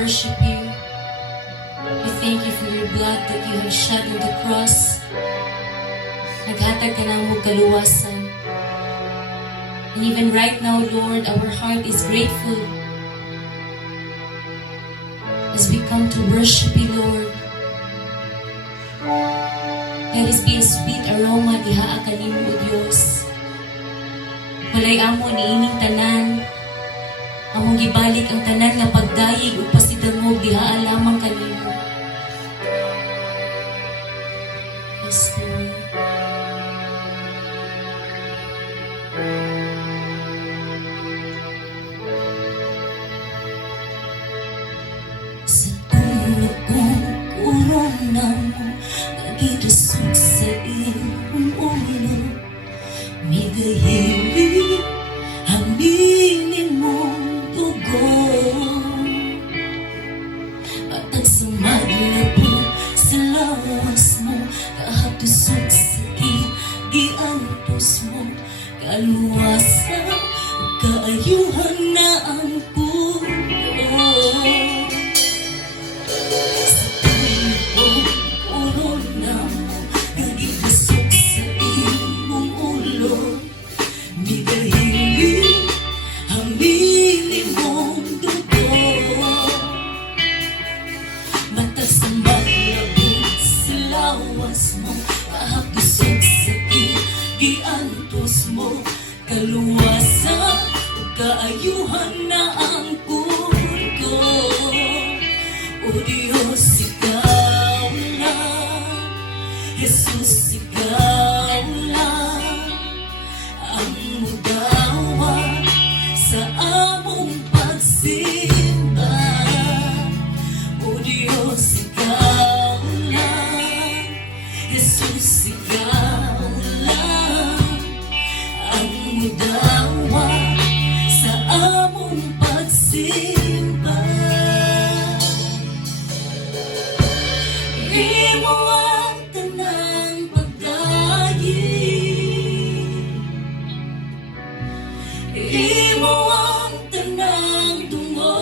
worship you. We thank you for your blood that you have shed on the cross. Naghatag ka ng mong kaluwasan. And even right now, Lord, our heart is grateful as we come to worship you, Lord. Let us be a sweet aroma diha Kanimo, O Dios. Walay amo ni ining tanan. Among gibalik ang tanan nga pagdayeg ug pasidangog diha lamang Kanimo. Yes, Lord. Sa tunokong korona mo, gidasok sa iyong ulo. Nidahili, hamili mong dugo. Matag sa labud sa lawas mo, Kahapdos sakit, gi-antos mo. Kaluwasan, kaayohan na angkon. Sa tunokong korona mo, gidasok sa imong ulo. Nidahili, hamili mong dugo. Matag sa labud sa lawas mo, Kahapdos sakit, gi-antos mo. Kaluwasan, kaayohan na angkon ko. O Dios, Ikaw lang, Hesus, Ikaw lang ang dawat sa among pagsimba. O Dios, Ikaw lang, Hesus, Ikaw lang ang dawat sa among pagsimba. Imo ang tanang pagdayeg, Imo ang tanang dungog,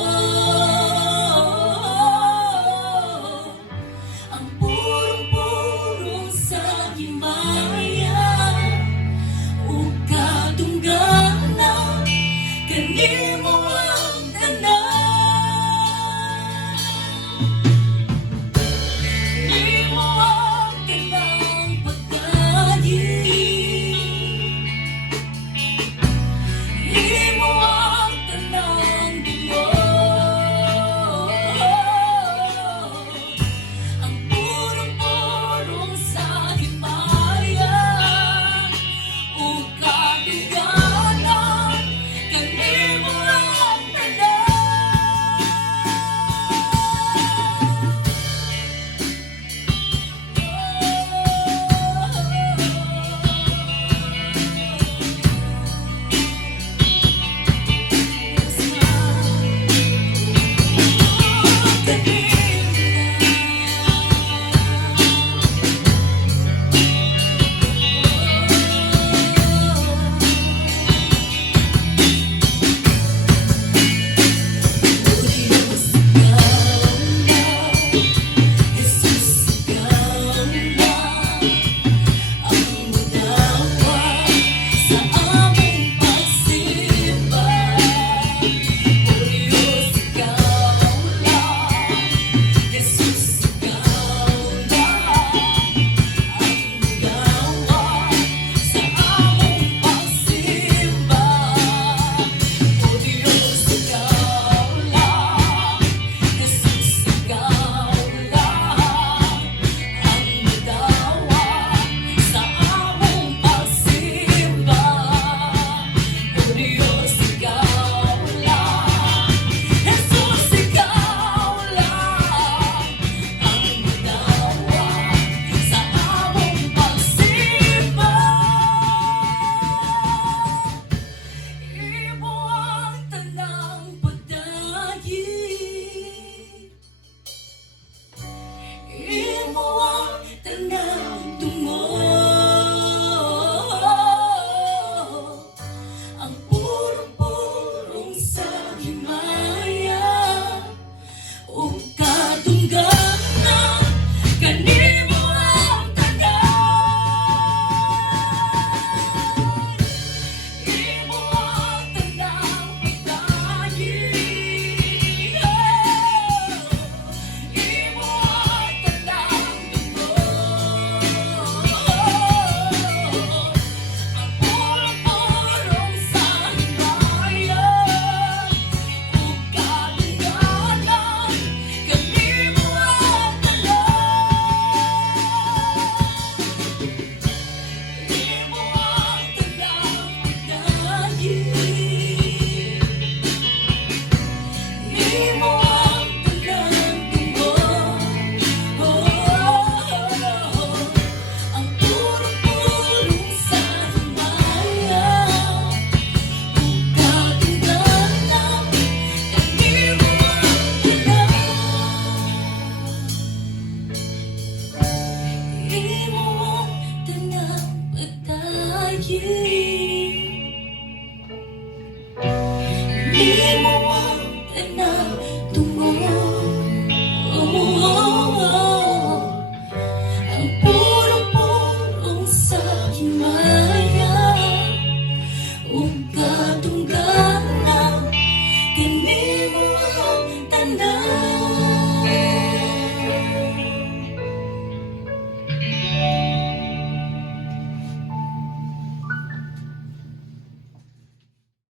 ang purong-purong sa himaya ug kadungganan. Kanimo ang tanan, Imo ang tanang pagdayeg, Imo you.